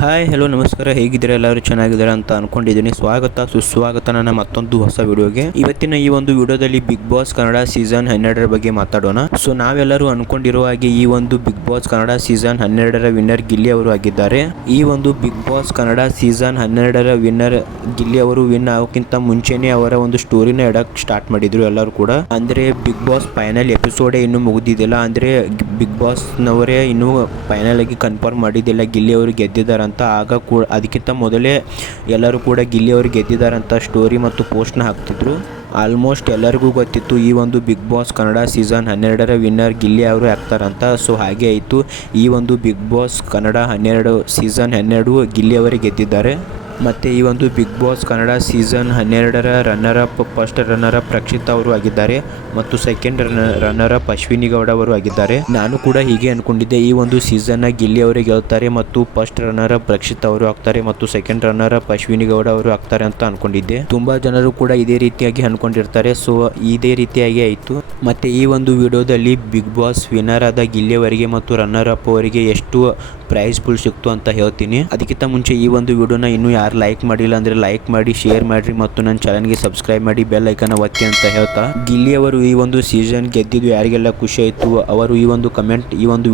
Hi hello ನಮಸ್ಕಾರ, ಹೇಗಿದ್ದೀರಾ? ಎಲ್ಲರೂ ಚೆನ್ನಾಗಿದ್ದಾರೆ ಅಂತ ಅನ್ಕೊಂಡಿದ್ದೀನಿ. ಸುಸ್ವಾಗತ ನನ್ನ ಮತ್ತೊಂದು ಹೊಸ ವಿಡಿಯೋಗೆ. ಇವತ್ತಿನ ಈ ಒಂದು ವಿಡಿಯೋದಲ್ಲಿ ಬಿಗ್ ಬಾಸ್ ಕನ್ನಡ ಸೀಸನ್ 12ರ ಬಗ್ಗೆ ಮಾತಾಡೋಣ. ಸೊ ನಾವೆಲ್ಲರೂ ಅನ್ಕೊಂಡಿರುವ ಹಾಗೆ ಈ ಒಂದು ಬಿಗ್ ಬಾಸ್ ಕನ್ನಡ ಸೀಸನ್ 12ರ ವಿನ್ನರ್ ಗಿಲ್ಲಿ ಅವರು ಆಗಿದ್ದಾರೆ. ಈ ಒಂದು ಬಿಗ್ ಬಾಸ್ ಕನ್ನಡ ಸೀಸನ್ 12ರ ವಿನ್ನರ್ ಗಿಲ್ಲಿ ಅವರು ವಿನ್ ಆಗೋಕ್ಕಿಂತ ಮುಂಚೆನೆ ಅವರ ಒಂದು ಸ್ಟೋರಿನ ಇಡಕ್ ಸ್ಟಾರ್ಟ್ ಮಾಡಿದ್ರು ಎಲ್ಲರೂ ಕೂಡ. ಅಂದ್ರೆ ಬಿಗ್ ಬಾಸ್ ಫೈನಲ್ ಎಪಿಸೋಡೇ ಇನ್ನೂ ಮುಗಿದಿದ್ದಿಲ್ಲ. ಅಂದ್ರೆ ಬಿಗ್ ಬಾಸ್ ನವರೇ ಇನ್ನೂ ಫೈನಲ್ ಆಗಿ ಕನ್ಫರ್ಮ್ ಮಾಡಿದ್ದಿಲ್ಲ ಗಿಲ್ಲಿ ಅವರು ಗೆದ್ದಿದ್ದಾರೆ ಅಂತ. ಆಗ ಕೂಡ ಅದಕ್ಕಿಂತ ಮೊದಲೇ ಎಲ್ಲರೂ ಕೂಡ ಗಿಲ್ಲಿ ಅವರು ಗೆದ್ದಿದ್ದಾರಂತ ಸ್ಟೋರಿ ಮತ್ತು ಪೋಸ್ಟ್ನ ಹಾಕ್ತಿದ್ರು. ಆಲ್ಮೋಸ್ಟ್ ಎಲ್ಲರಿಗೂ ಗೊತ್ತಿತ್ತು ಈ ಒಂದು ಬಿಗ್ ಬಾಸ್ ಕನ್ನಡ ಸೀಸನ್ 12ರ ವಿನ್ನರ್ ಗಿಲ್ಲಿ ಅವರು ಆಗ್ತಾರಂತ. ಸೊ ಹಾಗೆ ಆಯಿತು. ಈ ಒಂದು Bigg Boss Kannada season 12 Gilli ಅವರೇ ಗೆದ್ದಿದ್ದಾರೆ. ಮತ್ತು ಈ ಒಂದು ಬಿಗ್ ಬಾಸ್ ಕನ್ನಡ ಸೀಸನ್ 12ರ ಫಸ್ಟ್ ರನ್ನರ್ ಅಪ್ ರಕ್ಷಿತಾ ಅವರು ಆಗಿದ್ದಾರೆ ಮತ್ತು second runner up Ashwini Gowda ಅವರು ಆಗಿದ್ದಾರೆ. ನಾನು ಕೂಡ ಹೀಗೆ ಅನ್ಕೊಂಡಿದ್ದೆ, ಈ ಒಂದು ಸೀಸನ್ನ ಗಿಲ್ಲಿ ಅವರೇ ಗೆಲ್ತಾರೆ ಮತ್ತು ಫಸ್ಟ್ ರನ್ನರ್ ಅಪ್ ರಕ್ಷಿತಾ ಅವರು ಆಗ್ತಾರೆ ಮತ್ತು second runner up Ashwini Gowda ಅವರು ಆಗ್ತಾರೆ ಅಂತ ಅನ್ಕೊಂಡಿದ್ದೆ. ತುಂಬಾ ಜನರು ಕೂಡ ಇದೇ ರೀತಿಯಾಗಿ ಅನ್ಕೊಂಡಿರ್ತಾರೆ. ಸೊ ಇದೇ ರೀತಿಯಾಗಿ ಆಯಿತು. ಮತ್ತು ಈ ಒಂದು ವಿಡಿಯೋದಲ್ಲಿ ಬಿಗ್ ಬಾಸ್ ವಿನ್ನರ್ ಆದ ಗಿಲ್ಲಿ ಅವರಿಗೆ ಮತ್ತು ರನ್ನರ್ ಅಪ್ ಅವರಿಗೆ ಎಷ್ಟು ಪ್ರೈಸ್ ಫುಲ್ ಸಿಕ್ತು ಅಂತ ಹೇಳ್ತೀನಿ. ಅದಕ್ಕಿಂತ ಮುಂಚೆ ಈ ಒಂದು ವಿಡಿಯೋನ ಇನ್ನೂ ಯಾರು ಲೈಕ್ ಮಾಡಿಲ್ಲ ಅಂದರೆ ಲೈಕ್ ಮಾಡಿ, ಶೇರ್ ಮಾಡಿರಿ ಮತ್ತು ನನ್ನ ಚಾನಲ್ಗೆ ಸಬ್ಸ್ಕ್ರೈಬ್ ಮಾಡಿ, ಬೆಲ್ ಐಕನ್ ಒತ್ತಿ ಅಂತ ಹೇಳ್ತಾ, ಗಿಲ್ಲಿ ಅವರು ಈ ಒಂದು ಸೀಸನ್ ಗೆದ್ದಿದ್ದು ಯಾರಿಗೆಲ್ಲ ಖುಷಿ ಆಯಿತು ಅವರು ಈ ಒಂದು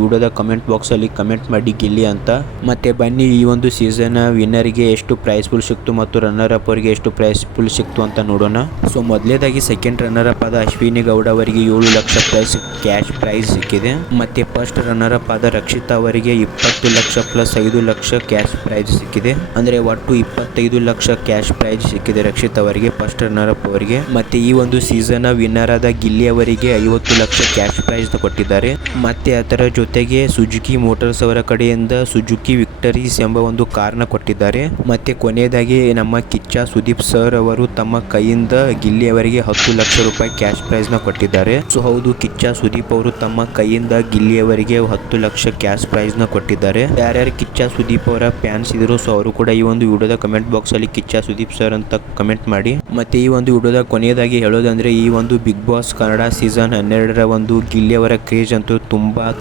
ವಿಡಿಯೋದ ಕಮೆಂಟ್ ಬಾಕ್ಸಲ್ಲಿ ಕಮೆಂಟ್ ಮಾಡಿ ಗಿಲ್ಲಿ ಅಂತ. ಮತ್ತೆ ಬನ್ನಿ ಈ ಒಂದು ಸೀಸನ್ ವಿನ್ನರ್ಗೆ ಎಷ್ಟು ಪ್ರೈಸ್ ಫುಲ್ ಸಿಕ್ತು ಮತ್ತು ರನ್ನರ್ ಅಪ್ ಅವರಿಗೆ ಎಷ್ಟು ಪ್ರೈಸ್ ಫುಲ್ ಸಿಕ್ತು ಅಂತ ನೋಡೋಣ. ಸೊ ಮೊದಲೇದಾಗಿ ಸೆಕೆಂಡ್ ರನ್ನರ್ ಅಪ್ ಆದ ಅಶ್ವಿನಿ ಗೌಡ ಅವರಿಗೆ 7 ಲಕ್ಷ ಪ್ಲಸ್ ಕ್ಯಾಶ್ ಪ್ರೈಸ್ ಸಿಕ್ಕಿದೆ. ಮತ್ತೆ ಫಸ್ಟ್ ರನ್ನರ್ ಅಪ್ ಆದ ರಕ್ಷಿತಾ ಅವರಿಗೆ 20 lakh plus 5 lakh cash prize ಸಿಕ್ಕಿದೆ. ಅಂದ್ರೆ ಒಟ್ಟು 25 ಲಕ್ಷ ಕ್ಯಾಶ್ ಪ್ರೈಸ್ ಸಿಕ್ಕಿದೆ ರಕ್ಷಿತ್ ಅವರಿಗೆ, ಫಸ್ಟ್ ರನ್ನರ್ ಅಪ್ ಅವರಿಗೆ. ಮತ್ತೆ ಈ ಒಂದು ಸೀಸನ್ ವಿನ್ನರ್ ಆದ ಗಿಲ್ಲಿ ಅವರಿಗೆ 50 ಲಕ್ಷ ಕ್ಯಾಶ್ ಪ್ರೈಸ್ ಕೊಟ್ಟಿದ್ದಾರೆ. ಮತ್ತೆ ಅದರ ಜೊತೆಗೆ ಸುಜುಕಿ ಮೋಟಾರ್ಸ್ ಅವರ ಕಡೆಯಿಂದ ಸುಜುಕಿ ವಿಕ್ಟರೀಸ್ ಎಂಬ ಒಂದು ಕಾರ್ನ ಕೊಟ್ಟಿದ್ದಾರೆ. ಮತ್ತೆ ಕೊನೆಯದಾಗಿ ನಮ್ಮ ಕಿಚ್ಚ ಸುದೀಪ್ ಸರ್ ಅವರು ತಮ್ಮ ಕೈಯಿಂದ ಗಿಲ್ಲಿ ಅವರಿಗೆ 10 ಲಕ್ಷ ರೂಪಾಯಿ ಕ್ಯಾಶ್ ಪ್ರೈಸ್ ನ ಕೊಟ್ಟಿದ್ದಾರೆ. ಸೊ ಹೌದು, ಕಿಚ್ಚ ಸುದೀಪ್ ಅವರು ತಮ್ಮ ಕೈಯಿಂದ ಗಿಲ್ಲಿ ಅವರಿಗೆ 10 ಲಕ್ಷ ಕ್ಯಾಶ್ ಪ್ರೈಸ್ ನ ಕೊಟ್ಟಿದ್ದಾರೆ. ಯಾರ್ಯಾರು ಕಿಚ್ಚ ಸುದೀಪ್ ಅವರ ಫ್ಯಾನ್ಸ್ ಇದ್ರು ಸೊ ಅವರು ಕೂಡ ಈ ಒಂದು ವಿಡಿಯೋದ ಕಮೆಂಟ್ ಬಾಕ್ಸ್ ಅಲ್ಲಿ ಕಿಚ್ಚ ಸುದೀಪ್ ಸರ್ ಅಂತ ಕಮೆಂಟ್ ಮಾಡಿ. ಮತ್ತೆ ಈ ಒಂದು ವಿಡಿಯೋದ ಕೊನೆಯದಾಗಿ ಹೇಳೋದಂದ್ರೆ ಈ ಒಂದು ಬಿಗ್ ಬಾಸ್ ಕನ್ನಡ ಸೀಸನ್ 12ರ ಒಂದು ಗಿಲ್ಲಿ ಅವರ ಕ್ರೇಜ್ ಅಂತೂ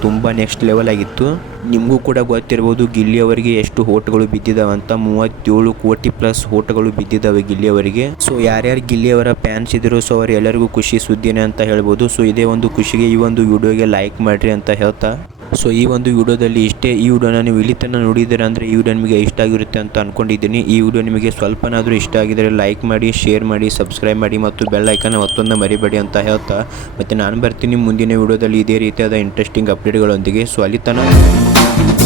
ತುಂಬಾ ನೆಕ್ಸ್ಟ್ ಲೆವೆಲ್ ಆಗಿತ್ತು. ನಿಮಗೂ ಕೂಡ ಗೊತ್ತಿರಬಹುದು ಗಿಲ್ಲಿ ಅವರಿಗೆ ಎಷ್ಟು ಓಟ್ಗಳು ಬಿದ್ದಿದ್ದಾವೆ ಅಂತ. 37 ಕೋಟಿ ಪ್ಲಸ್ ಓಟ್ಗಳು ಬಿದ್ದಿದ್ದಾವೆ ಗಿಲ್ಲಿ ಅವರಿಗೆ. ಸೊ ಯಾರ್ಯಾರು ಗಿಲ್ಲಿ ಅವರ ಫ್ಯಾನ್ಸ್ ಇದ್ರು ಸೊ ಅವ್ರು ಎಲ್ಲರಿಗೂ ಖುಷಿ ಸುದ್ದಿನೇ ಅಂತ ಹೇಳ್ಬೋದು. ಸೊ ಇದೇ ಒಂದು ಖುಷಿಗೆ ಈ ಒಂದು ವಿಡಿಯೋಗೆ ಲೈಕ್ ಮಾಡ್ರಿ ಅಂತ ಹೇಳ್ತಾ, ಸೊ ಈ ಒಂದು ವಿಡಿಯೋದಲ್ಲಿ ಇಷ್ಟೇ. ಈ ವಿಡಿಯೋನ ನೀವು ಇಲ್ಲಿ ತನಕ ನೋಡಿದ್ದೀರಾ ಅಂದರೆ ಈ ವಿಡಿಯೋ ನಿಮಗೆ ಇಷ್ಟ ಆಗಿರುತ್ತೆ ಅಂತ ಅನ್ಕೊಂಡಿದ್ದೀನಿ. ಈ ವಿಡಿಯೋ ನಿಮಗೆ ಸ್ವಲ್ಪನಾದರೂ ಇಷ್ಟ ಆಗಿದರೆ ಲೈಕ್ ಮಾಡಿ, ಶೇರ್ ಮಾಡಿ, ಸಬ್ಸ್ಕ್ರೈಬ್ ಮಾಡಿ ಮತ್ತು ಬೆಲ್ ಐಕನ್ ಒತ್ತೊಂದು ಮರಿಬೇಡಿ ಅಂತ ಹೇಳ್ತಾ, ಮತ್ತು ನಾನು ಬರ್ತೀನಿ ಮುಂದಿನ ವಿಡಿಯೋದಲ್ಲಿ ಇದೇ ರೀತಿಯಾದ ಇಂಟ್ರೆಸ್ಟಿಂಗ್ ಅಪ್ಡೇಟ್ಗಳೊಂದಿಗೆ. ಸೊ ಅಲ್ಲಿ ತನಕ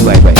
ಬಾಯ್ ಬಾಯ್.